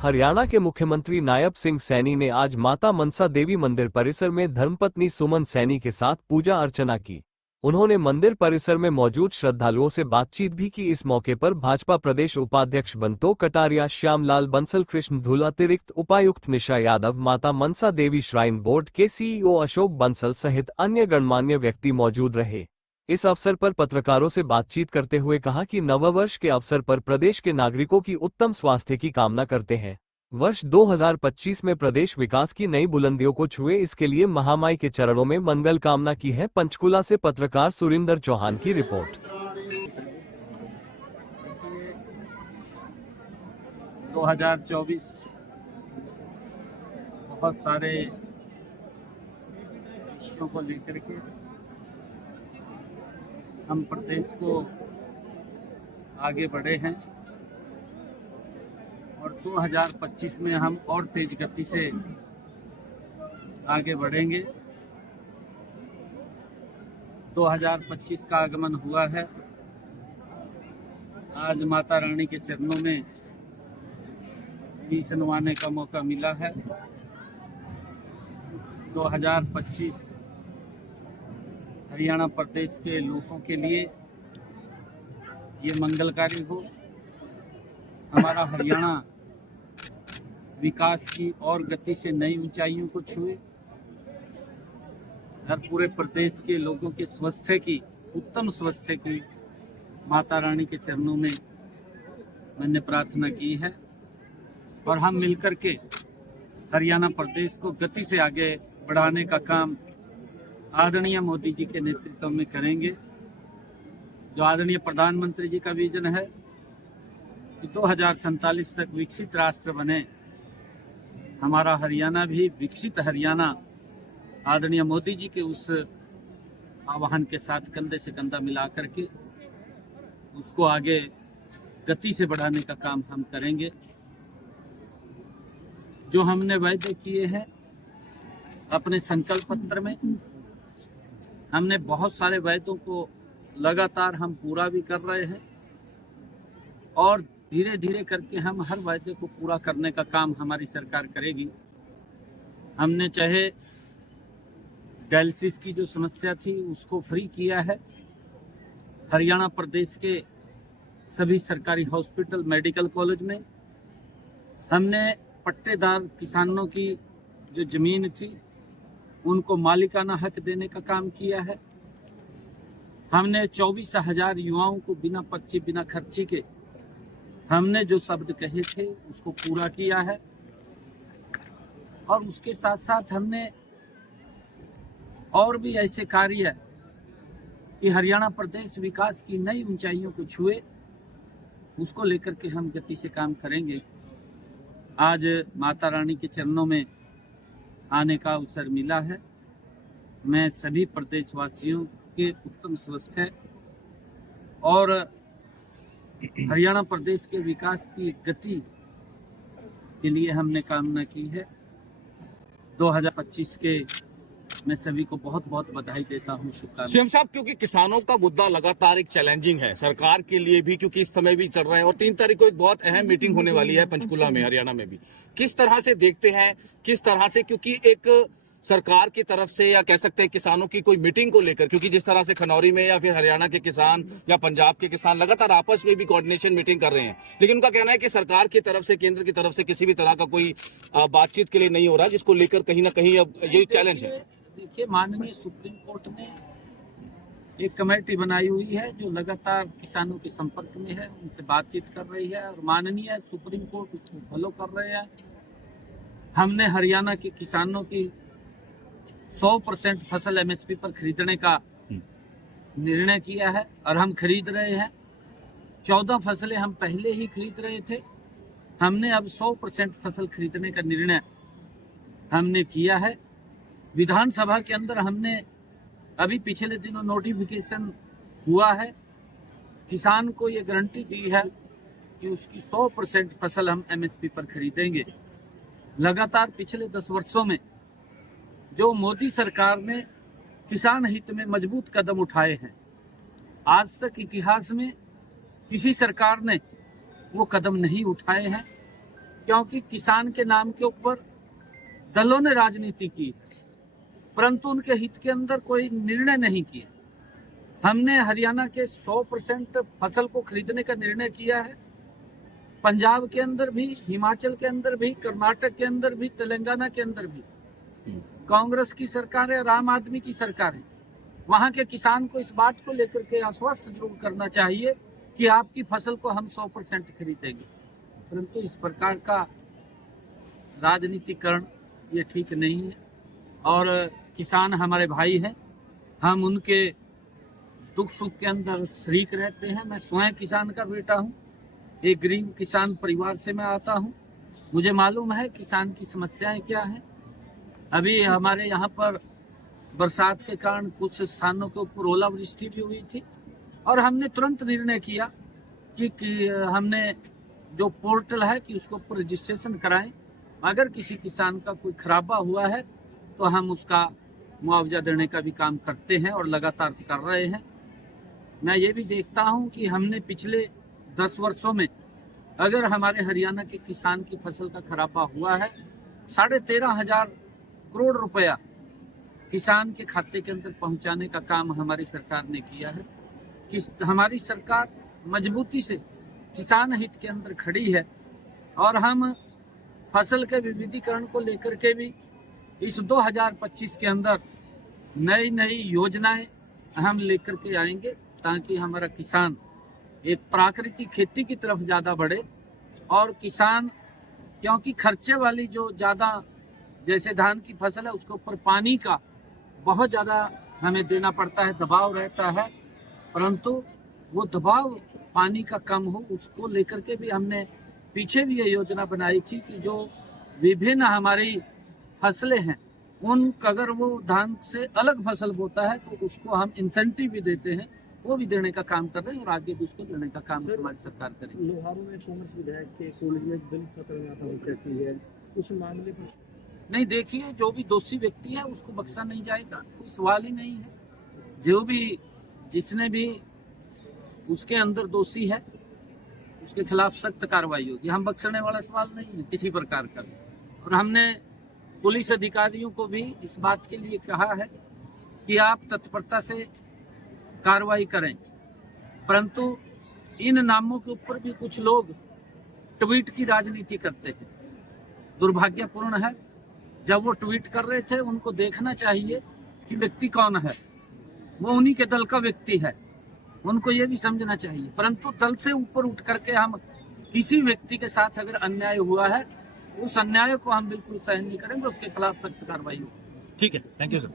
हरियाणा के मुख्यमंत्री नायब सिंह सैनी ने आज माता मनसा देवी मंदिर परिसर में धर्मपत्नी सुमन सैनी के साथ पूजा अर्चना की। उन्होंने मंदिर परिसर में मौजूद श्रद्धालुओं से बातचीत भी की। इस मौके पर भाजपा प्रदेश उपाध्यक्ष बंतो कटारिया, श्यामलाल बंसल, कृष्ण धूल, अतिरिक्त उपायुक्त निशा यादव, माता मनसा देवी श्राइन बोर्ड के सीईओ अशोक बंसल सहित अन्य गणमान्य व्यक्ति मौजूद रहे। इस अवसर पर पत्रकारों से बातचीत करते हुए कहा कि नववर्ष के अवसर पर प्रदेश के नागरिकों की उत्तम स्वास्थ्य की कामना करते हैं। वर्ष 2025 में प्रदेश विकास की नई बुलंदियों को छुए, इसके लिए महामाई के चरणों में मंगल कामना की है। पंचकुला से पत्रकार सुरिंदर चौहान की रिपोर्ट। 2024 बहुत सारे विषयों को लेकर के हम प्रदेश को आगे बढ़े हैं और 2025 में हम और तेज गति से आगे बढ़ेंगे। 2025 का आगमन हुआ है। आज माता रानी के चरणों में शीश नवाने का मौका मिला है। 2025 हरियाणा प्रदेश के लोगों के लिए ये मंगलकारी हो। हमारा हरियाणा विकास की और गति से नई ऊंचाइयों को छुए। हर पूरे प्रदेश के लोगों के स्वास्थ्य की, उत्तम स्वास्थ्य की माता रानी के चरणों में मैंने प्रार्थना की है और हम मिलकर के हरियाणा प्रदेश को गति से आगे बढ़ाने का काम आदरणीय मोदी जी के नेतृत्व में करेंगे। जो आदरणीय प्रधानमंत्री जी का विजन है कि 2047 तक विकसित राष्ट्र बने, हमारा हरियाणा भी विकसित हरियाणा आदरणीय मोदी जी के उस आह्वान के साथ कंधे से कंधा मिला करके उसको आगे गति से बढ़ाने का काम हम करेंगे। जो हमने वायदे किए हैं अपने संकल्प पत्र में, हमने बहुत सारे वायदों को लगातार हम पूरा भी कर रहे हैं और धीरे धीरे करके हम हर वायदे को पूरा करने का काम हमारी सरकार करेगी। हमने चाहे डायलिसिस की जो समस्या थी उसको फ्री किया है। हरियाणा प्रदेश के सभी सरकारी हॉस्पिटल, मेडिकल कॉलेज में हमने पट्टेदार किसानों की जो जमीन थी उनको मालिकाना हक देने का काम किया है। हमने 24,000 युवाओं को बिना पर्ची, बिना खर्ची के हमने जो शब्द कहे थे उसको पूरा किया है और उसके साथ साथ हमने और भी ऐसे कार्य कि हरियाणा प्रदेश विकास की नई ऊंचाइयों को छुए, उसको लेकर के हम गति से काम करेंगे। आज माता रानी के चरणों में आने का अवसर मिला है। मैं सभी प्रदेशवासियों के उत्तम स्वास्थ्य और हरियाणा प्रदेश के विकास की गति के लिए हमने कामना की है। 2025 के मैं सभी को बहुत बहुत बधाई देता हूँ, शुभकामनाएं। सीएम साहब, क्योंकि किसानों का मुद्दा लगातार एक चैलेंजिंग है सरकार के लिए भी, क्योंकि इस समय भी चल रहा है और 3 तारीख को एक बहुत अहम मीटिंग होने वाली है पंचकुला में, हरियाणा में भी। किस तरह से देखते हैं, किस तरह से, क्योंकि एक सरकार की तरफ से या कह सकते हैं किसानों की कोई मीटिंग को लेकर, क्योंकि जिस तरह से खनौरी में या फिर हरियाणा के किसान या पंजाब के किसान लगातार आपस में भी कोऑर्डिनेशन मीटिंग कर रहे हैं, लेकिन उनका कहना है कि सरकार की तरफ से, केंद्र की तरफ से किसी भी तरह का कोई बातचीत के लिए नहीं हो रहा, जिसको लेकर कहीं ना कहीं अब ये चैलेंज है। देखिए, माननीय सुप्रीम कोर्ट ने एक कमेटी बनाई हुई है जो लगातार किसानों के संपर्क में है, उनसे बातचीत कर रही है और माननीय सुप्रीम कोर्ट उसको फॉलो कर रहे हैं। हमने हरियाणा के किसानों की 100% फसल एमएसपी पर खरीदने का निर्णय किया है और हम खरीद रहे हैं। 14 फसलें हम पहले ही खरीद रहे थे, हमने अब 100% फसल खरीदने का निर्णय हमने किया है। विधानसभा के अंदर हमने अभी पिछले दिनों नोटिफिकेशन हुआ है, किसान को ये गारंटी दी है कि उसकी 100% फसल हम एमएसपी पर खरीदेंगे। लगातार पिछले 10 वर्षों में जो मोदी सरकार ने किसान हित में मजबूत कदम उठाए हैं, आज तक इतिहास में किसी सरकार ने वो कदम नहीं उठाए हैं क्योंकि किसान के नाम के ऊपर दलों ने राजनीति की है, परंतु उनके हित के अंदर कोई निर्णय नहीं किया। हमने हरियाणा के 100% फसल को खरीदने का निर्णय किया है। पंजाब के अंदर भी, हिमाचल के अंदर भी, कर्नाटक के अंदर भी, तेलंगाना के अंदर भी कांग्रेस की सरकार है और आम आदमी की सरकार है। वहां के किसान को इस बात को लेकर के आश्वस्त जरूर करना चाहिए कि आपकी फसल को हम 100% खरीदेंगे, परंतु इस प्रकार का राजनीतिकरण ये ठीक नहीं है। और किसान हमारे भाई हैं, हम उनके दुख सुख के अंदर शरीक रहते हैं। मैं स्वयं किसान का बेटा हूँ, एक गरीब किसान परिवार से मैं आता हूँ। मुझे मालूम है किसान की समस्याएं क्या हैं। अभी हमारे यहाँ पर बरसात के कारण कुछ स्थानों के ऊपर ओलावृष्टि भी हुई थी और हमने तुरंत निर्णय किया कि हमने जो पोर्टल है कि उसके ऊपर रजिस्ट्रेशन कराएं। अगर किसी किसान का कोई खराबा हुआ है तो हम उसका मुआवजा देने का भी काम करते हैं और लगातार कर रहे हैं। मैं ये भी देखता हूँ कि हमने पिछले 10 वर्षों में अगर हमारे हरियाणा के किसान की फसल का खराबा हुआ है, 13,500 करोड़ रुपया किसान के खाते के अंदर पहुंचाने का काम हमारी सरकार ने किया है। कि हमारी सरकार मजबूती से किसान हित के अंदर खड़ी है और हम फसल के विविधीकरण को लेकर के भी इस 2025 के अंदर नई नई योजनाएं हम लेकर के आएंगे ताकि हमारा किसान एक प्राकृतिक खेती की तरफ ज़्यादा बढ़े। और किसान, क्योंकि खर्चे वाली जो ज़्यादा जैसे धान की फसल है उसके ऊपर पानी का बहुत ज़्यादा हमें देना पड़ता है, दबाव रहता है, परंतु वो दबाव पानी का कम हो उसको लेकर के भी हमने पीछे भी ये योजना बनाई थी कि जो विभिन्न हमारी फसलें हैं उन अगर वो धान से अलग फसल बोता है तो उसको हम इंसेंटिव भी देते हैं, वो भी देने का काम कर रहे हैं और आगे भी उसको देने का काम हमारी सरकार करेगी। लोहारू में कांग्रेस विधायक के कॉलेज में दलित छात्र ने आत्महत्या करती है, उस मामले पर नहीं, देखिए जो भी दोषी व्यक्ति है उसको बख्शा नहीं जाएगा, कोई सवाल ही नहीं है। जो भी जिसने भी उसके अंदर दोषी है उसके खिलाफ सख्त कार्रवाई होगी। हम बख्शने वाला सवाल नहीं है किसी प्रकार का। और हमने पुलिस अधिकारियों को भी इस बात के लिए कहा है कि आप तत्परता से कार्रवाई करें, परंतु इन नामों के ऊपर भी कुछ लोग ट्वीट की राजनीति करते हैं। दुर्भाग्यपूर्ण है, जब वो ट्वीट कर रहे थे उनको देखना चाहिए कि व्यक्ति कौन है, वो उन्हीं के दल का व्यक्ति है, उनको ये भी समझना चाहिए। परंतु दल से ऊपर उठ करके हम किसी व्यक्ति के साथ अगर अन्याय हुआ है उस अन्याय को हम बिल्कुल सहन नहीं करेंगे, उसके खिलाफ सख्त कार्रवाई होगी। ठीक है, थैंक यू सर।